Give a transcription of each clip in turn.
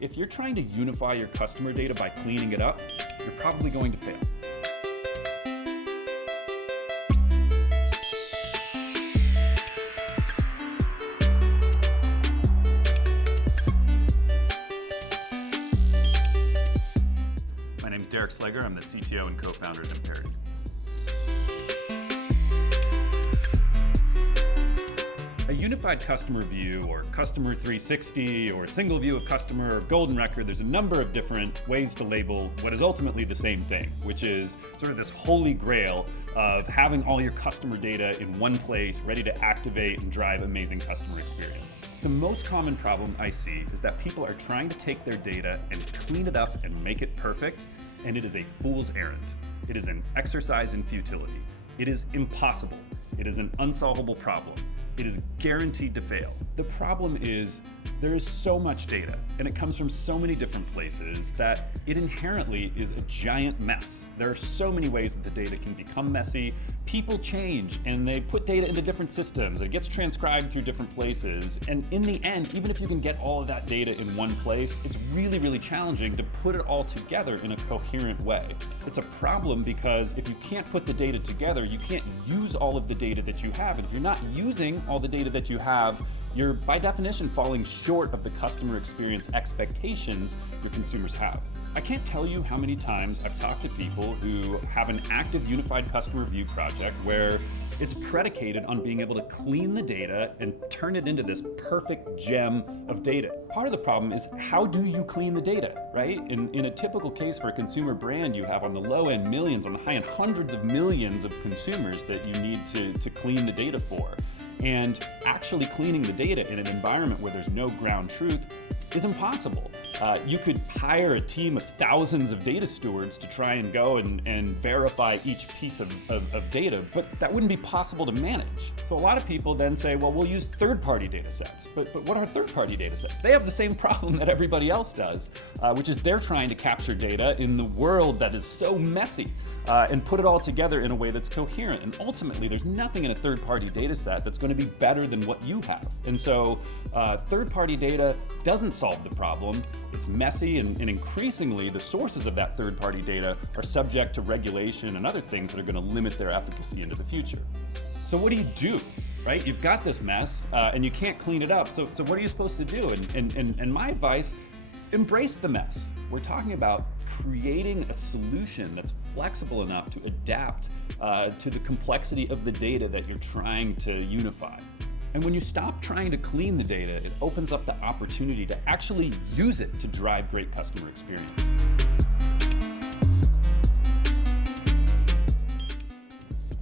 If you're trying to unify your customer data by cleaning it up, you're probably going to fail. My name is Derek Slager. I'm the CTO and co-founder at Amperity. A unified customer view, or customer 360, or single view of customer, or golden record, there's a number of different ways to label what is ultimately the same thing, which is sort of this holy grail of having all your customer data in one place, ready to activate and drive amazing customer experience. The most common problem I see is that people are trying to take their data and clean it up and make it perfect, and it is a fool's errand. It is an exercise in futility. It is impossible. It is an unsolvable problem. It is guaranteed to fail. The problem is there is so much data, and it comes from so many different places that it inherently is a giant mess. There are so many ways that the data can become messy. People change, and they put data into different systems. It gets transcribed through different places, and in the end, even if you can get all of that data in one place, it's really, really challenging to put it all together in a coherent way. It's a problem because if you can't put the data together, you can't use all of the data that you have, and if you're not using all the data that you have, you're by definition falling short of the customer experience expectations your consumers have. I can't tell you how many times I've talked to people who have an active unified customer view project where it's predicated on being able to clean the data and turn it into this perfect gem of data. Part of the problem is, how do you clean the data, right? In a typical case for a consumer brand, you have on the low end millions, on the high end hundreds of millions of consumers that you need to clean the data for. And actually cleaning the data in an environment where there's no ground truth is impossible. You could hire a team of thousands of data stewards to try and go and verify each piece of data, but that wouldn't be possible to manage. So a lot of people then say, well, we'll use third-party data sets. But what are third-party data sets? They have the same problem that everybody else does, which is they're trying to capture data in the world that is so messy and put it all together in a way that's coherent. And ultimately, there's nothing in a third-party data set that's going to be better than what you have. And so third-party data doesn't solve the problem. It's messy, and increasingly the sources of that third-party data are subject to regulation and other things that are going to limit their efficacy into the future. So what do you do, right? You've got this mess and you can't clean it up. So what are you supposed to do? And my advice, embrace the mess. We're talking about creating a solution that's flexible enough to adapt to the complexity of the data that you're trying to unify. And when you stop trying to clean the data, it opens up the opportunity to actually use it to drive great customer experience.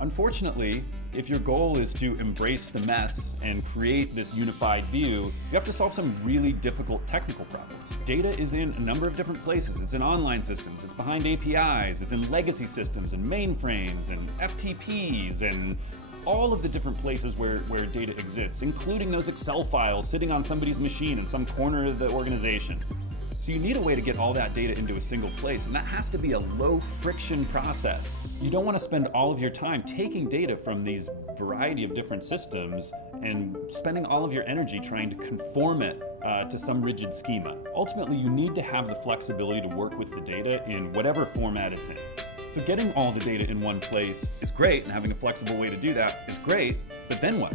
Unfortunately, if your goal is to embrace the mess and create this unified view, you have to solve some really difficult technical problems. Data is in a number of different places. It's in online systems, it's behind APIs, it's in legacy systems and mainframes and FTPs and all of the different places where data exists, including those Excel files sitting on somebody's machine in some corner of the organization. So you need a way to get all that data into a single place, and that has to be a low friction process. You don't want to spend all of your time taking data from these variety of different systems and spending all of your energy trying to conform it to some rigid schema. Ultimately, you need to have the flexibility to work with the data in whatever format it's in. So getting all the data in one place is great, and having a flexible way to do that is great, but then what?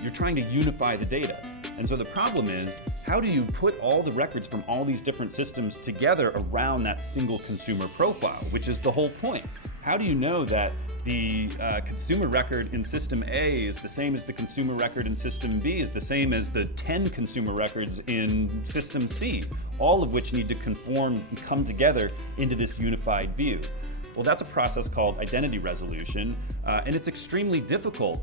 You're trying to unify the data. And so the problem is, how do you put all the records from all these different systems together around that single consumer profile, which is the whole point? How do you know that the consumer record in System A is the same as the consumer record in System B, is the same as the 10 consumer records in System C, all of which need to conform and come together into this unified view? Well, that's a process called identity resolution, and it's extremely difficult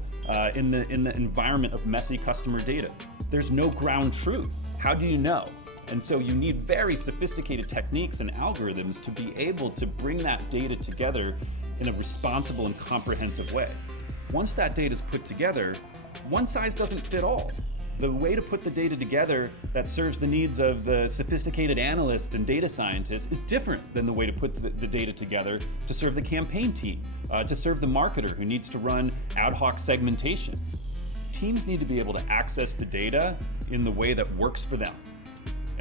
in the environment of messy customer data. There's no ground truth. How do you know? And so you need very sophisticated techniques and algorithms to be able to bring that data together in a responsible and comprehensive way. Once that data is put together, one size doesn't fit all. The way to put the data together that serves the needs of the sophisticated analyst and data scientist is different than the way to put the data together to serve the campaign team, to serve the marketer who needs to run ad hoc segmentation. Teams need to be able to access the data in the way that works for them.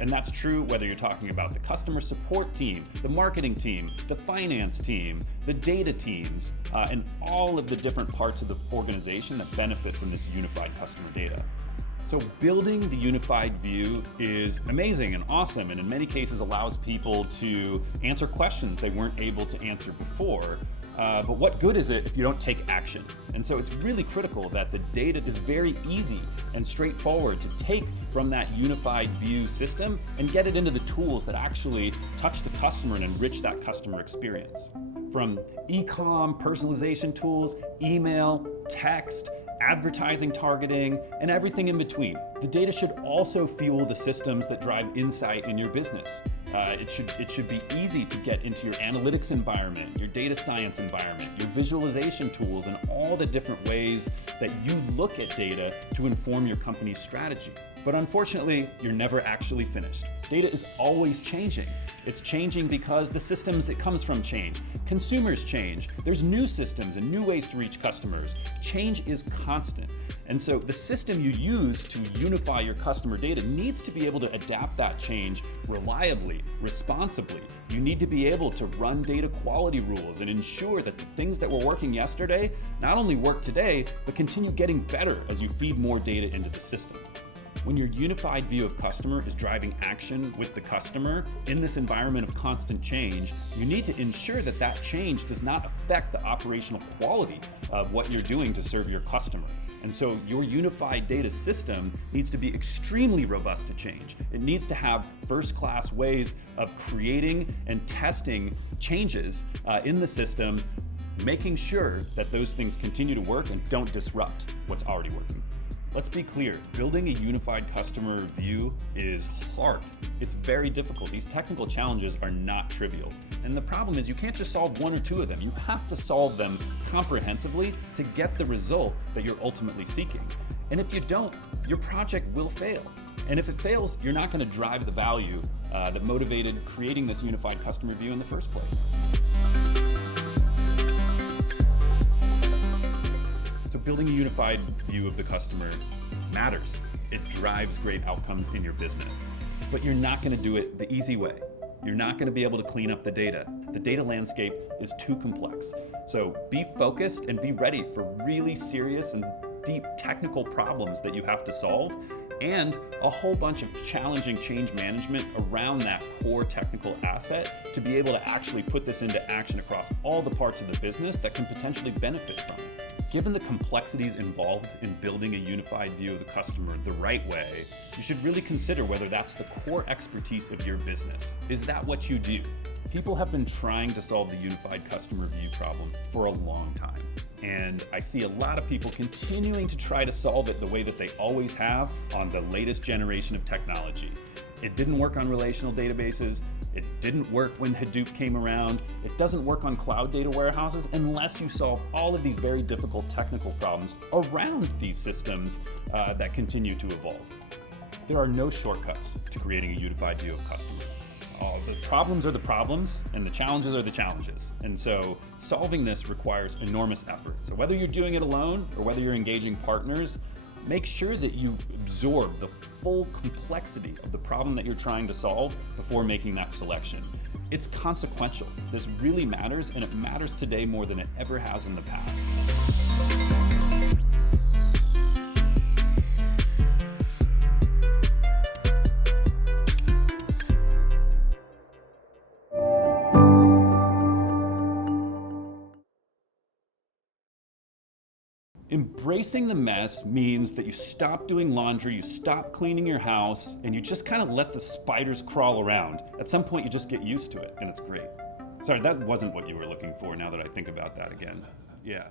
And that's true whether you're talking about the customer support team, the marketing team, the finance team, the data teams, and all of the different parts of the organization that benefit from this unified customer data. So building the unified view is amazing and awesome, and in many cases allows people to answer questions they weren't able to answer before. But what good is it if you don't take action? And so it's really critical that the data is very easy and straightforward to take from that unified view system and get it into the tools that actually touch the customer and enrich that customer experience. From e-com, personalization tools, email, text, advertising targeting, and everything in between. The data should also fuel the systems that drive insight in your business. It should be easy to get into your analytics environment, your data science environment, your visualization tools, and all the different ways that you look at data to inform your company's strategy. But unfortunately, you're never actually finished. Data is always changing. It's changing because the systems it comes from change. Consumers change. There's new systems and new ways to reach customers. Change is constant. And so the system you use to unify your customer data needs to be able to adapt that change reliably, responsibly. You need to be able to run data quality rules and ensure that the things that were working yesterday not only work today, but continue getting better as you feed more data into the system. When your unified view of customer is driving action with the customer in this environment of constant change, you need to ensure that that change does not affect the operational quality of what you're doing to serve your customer. And so your unified data system needs to be extremely robust to change. It needs to have first-class ways of creating and testing changes in the system, making sure that those things continue to work and don't disrupt what's already working. Let's be clear, building a unified customer view is hard. It's very difficult. These technical challenges are not trivial. And the problem is you can't just solve one or two of them. You have to solve them comprehensively to get the result that you're ultimately seeking. And if you don't, your project will fail. And if it fails, you're not going to drive the value that motivated creating this unified customer view in the first place. So building a unified view of the customer matters. It drives great outcomes in your business. But you're not going to do it the easy way. You're not going to be able to clean up the data. The data landscape is too complex. So be focused and be ready for really serious and deep technical problems that you have to solve, and a whole bunch of challenging change management around that core technical asset to be able to actually put this into action across all the parts of the business that can potentially benefit from it. Given the complexities involved in building a unified view of the customer the right way, you should really consider whether that's the core expertise of your business. Is that what you do? People have been trying to solve the unified customer view problem for a long time. And I see a lot of people continuing to try to solve it the way that they always have on the latest generation of technology. It didn't work on relational databases. It didn't work when Hadoop came around. It doesn't work on cloud data warehouses unless you solve all of these very difficult technical problems around these systems that continue to evolve. There are no shortcuts to creating a unified view of customer. The problems are the problems, and the challenges are the challenges. And so solving this requires enormous effort. So whether you're doing it alone or whether you're engaging partners, make sure that you absorb the full complexity of the problem that you're trying to solve before making that selection. It's consequential. This really matters, and it matters today more than it ever has in the past. Embracing the mess means that you stop doing laundry, you stop cleaning your house, and you just kind of let the spiders crawl around. At some point, you just get used to it, and it's great. Sorry, that wasn't what you were looking for now that I think about that again. Yeah.